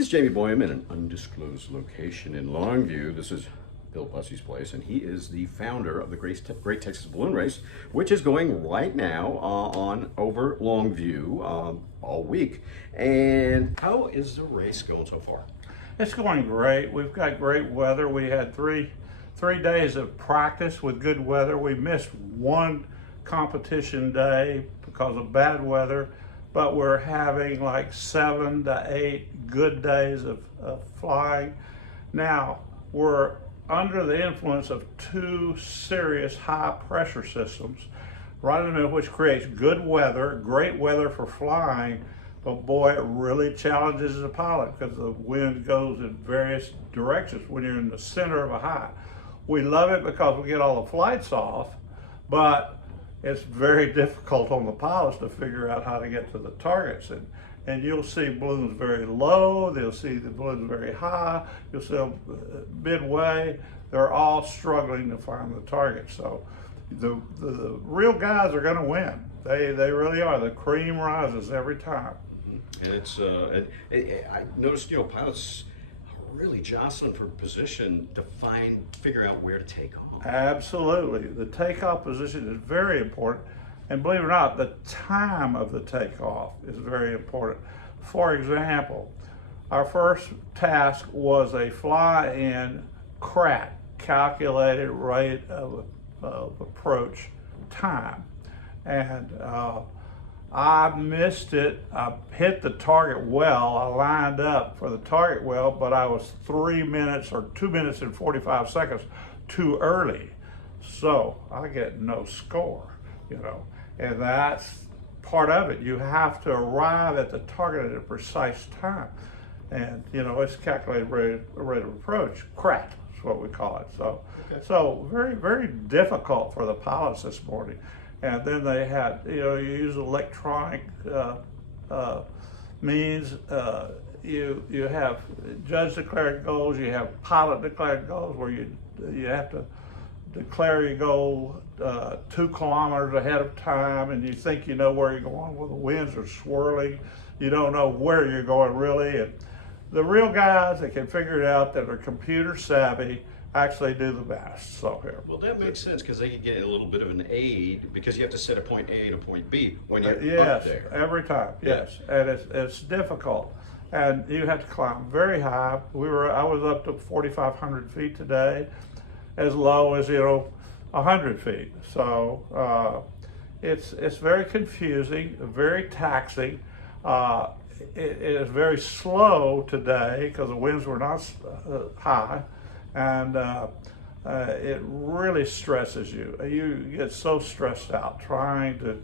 This is Jamie Boyum in an undisclosed location in Longview. This is Bill Bussey's place, and he is the founder of the Great Texas Balloon Race, which is going right now on over Longview all week. And how is the race going so far? It's going great. We've got great weather. We had three days of practice with good weather. We missed one competition day because of bad weather, but we're having like 7 to 8 good days of flying. Now, we're under the influence of 2 serious high pressure systems, right in the middle, which creates good weather, great weather for flying, but boy, it really challenges the pilot because the wind goes in various directions when you're in the center of a high. We love it because we get all the flights off, but it's very difficult on the pilots to figure out how to get to the targets. And you'll see balloons very low, you'll see the balloons very high, you'll see them midway. They're all struggling to find the target. So the real guys are gonna win. They really are. The cream rises every time. And it's, I noticed, pilots are really jostling for position to figure out where to take off. Absolutely. The takeoff position is very important. And believe it or not, the time of the takeoff is very important. For example, our first task was a fly-in CRAT, calculated rate of approach time. And I missed it. I hit the target well. I lined up for the target well, but I was 3 minutes or 2 minutes and 45 seconds too early. So I get no score, and that's part of it. You have to arrive at the target at a precise time. And, it's calculated rate of approach, CRAT is what we call it. So, okay. So very, very difficult for the pilots this morning. And then they had, you use electronic means. You have judge declared goals, you have pilot declared goals where you have to declare your goal 2 kilometers ahead of time, and you think you know where you're going. Well, the winds are swirling. You don't know where you're going really. And the real guys that can figure it out, that are computer savvy, actually do the best. So here. Well, that makes sense because they can get a little bit of an aid because you have to set a point A to point B when you're up there. Yes, every time. Yes, and it's difficult, and you have to climb very high. I was up to 4,500 feet today, as low as 100 feet. So it's very confusing, very taxing. It is very slow today because the winds were not high. And it really stresses you. You get so stressed out trying to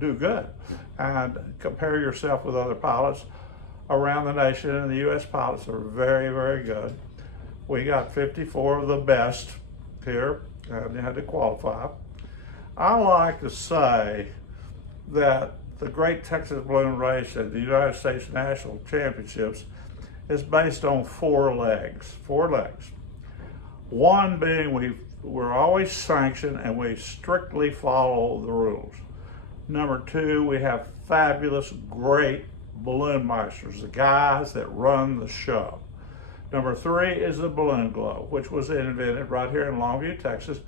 do good and compare yourself with other pilots around the nation. And the U.S. pilots are very, very good. We got 54 of the best here, and you had to qualify. I like to say that the Great Texas Balloon Race and the United States National Championships is based on 4 legs. 4 legs. One being we're always sanctioned and we strictly follow the rules. Number 2, we have fabulous, great balloon meisters, the guys that run the show. Number 3 is the balloon globe, which was invented right here in Longview, Texas,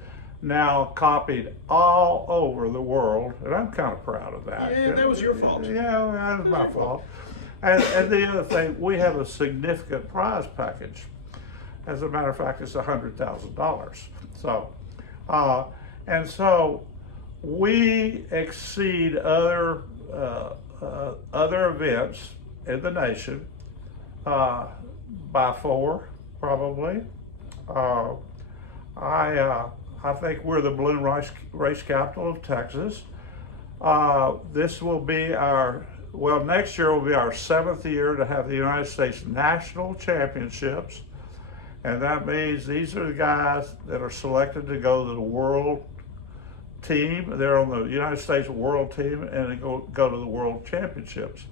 now copied all over the world, and I'm kind of proud of that. Yeah, that was your fault. Yeah, that was my fault. And the other thing, we have a significant prize package. As a matter of fact, it's $100,000. So, and so we exceed other events in the nation by 4, probably. I think we're the balloon race capital of Texas. This will be next year will be our 7th year to have the United States National Championships. And that means these are the guys that are selected to go to the world team. They're on the United States world team and they go to the world championships.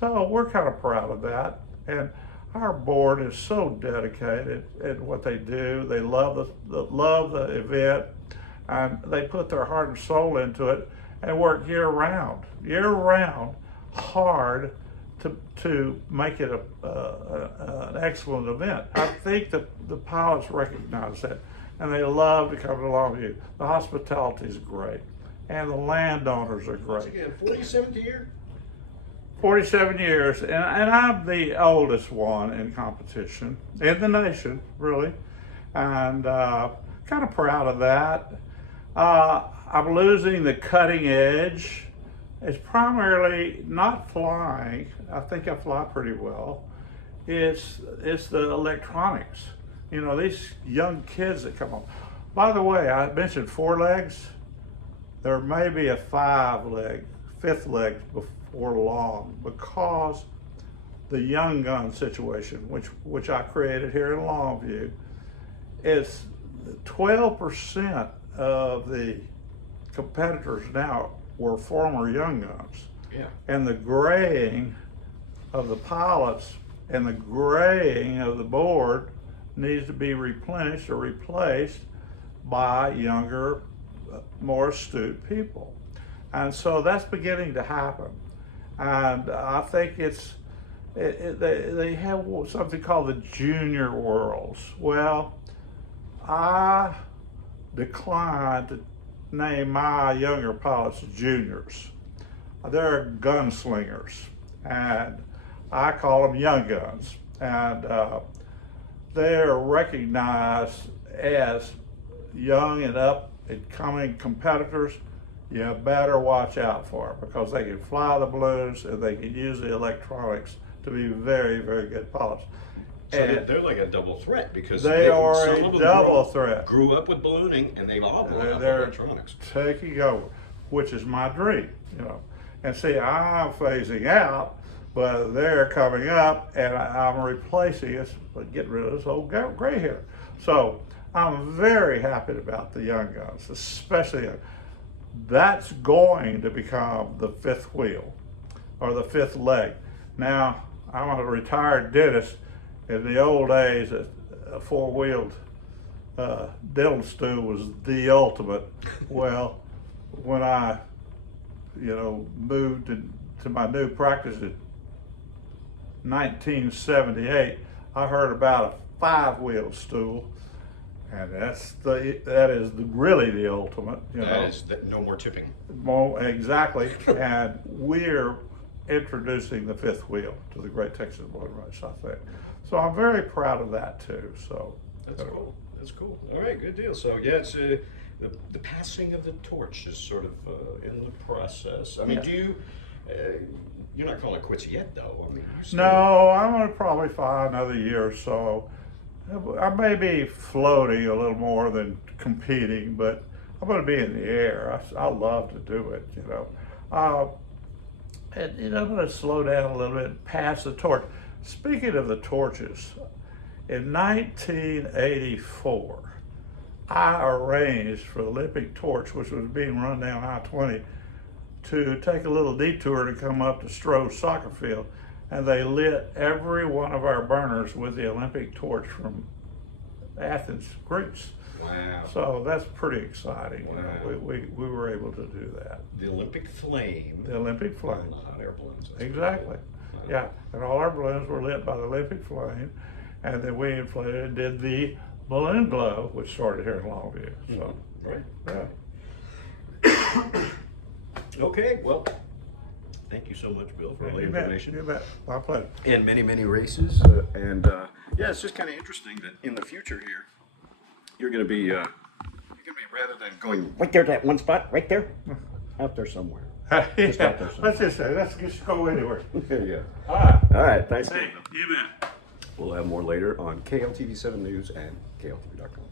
So we're kind of proud of that. And our board is so dedicated in what they do. They love the event, and they put their heart and soul into it and work year round, hard to make it an excellent event. I think that the pilots recognize that, and they love to come to Longview. The hospitality is great, and the landowners are Once great. again, 47th year? 47 years, and I'm the oldest one in competition, in the nation, really, and kind of proud of that. I'm losing the cutting edge. It's primarily not flying. I think I fly pretty well. It's the electronics. You know, these young kids that come up. By the way, I mentioned 4 legs. There may be a 5th leg before long, because the young gun situation, which I created here in Longview, is 12% of the competitors now were former young guns. Yeah. And the graying of the pilots and the graying of the board needs to be replenished or replaced by younger, more astute people. And so that's beginning to happen. And I think they have something called the junior worlds. Well, I declined to name my younger pilots juniors. They're gunslingers, and I call them young guns. And they're recognized as young and up and coming competitors. You better watch out for them, because they can fly the balloons and they can use the electronics to be very, very good pilots. So they're like a double threat, because They are some a of them double threat. grew up with ballooning, and they've all brought up They're electronics. taking over, which is my dream, you know. And see, I'm phasing out, but they're coming up, and I'm replacing it, but getting rid of this old gray hair. So I'm very happy about the young guns, especially that's going to become the 5th wheel, or the 5th leg. Now, I'm a retired dentist. In the old days, a 4-wheeled dental stool was the ultimate. Well, when I, moved to my new practice in 1978, I heard about a 5-wheeled stool, and that is really the ultimate. That is no more tipping. More exactly, and we're introducing the 5th wheel to the Great Texas Balloon Race, I think. So I'm very proud of that too. So that's cool. That's cool. All right, good deal. So yeah, it's the passing of the torch is sort of in the process. I mean, do you? You're not calling it quits yet, though. I mean, no, I'm going to probably fly another year or so. I may be floating a little more than competing, but I'm going to be in the air. I love to do it, And I'm going to slow down a little bit and pass the torch. Speaking of the torches, in 1984, I arranged for the Olympic torch, which was being run down I-20, to take a little detour to come up to Stroh soccer field, and they lit every one of our burners with the Olympic torch from Athens, Greece. Wow. So that's pretty exciting. Wow. We were able to do that. The Olympic flame. The Olympic flame. Not air balloons. Exactly. Cool. Yeah, and all our balloons were lit by the Olympic flame, and then we inflated and did the balloon glow, which started here in Longview. So, Right. yeah. Okay, well, thank you so much, Bill, for all the information. You bet. My pleasure. And many, many races. Yeah, it's just kind of interesting that in the future here, you're going to be rather than going right there to that one spot, right there, out there somewhere. Just out there somewhere. Let's just go anywhere. Yeah. All right. All right, thanks. Hey, you bet. We'll have more later on KLTV7 News and KLTV.com.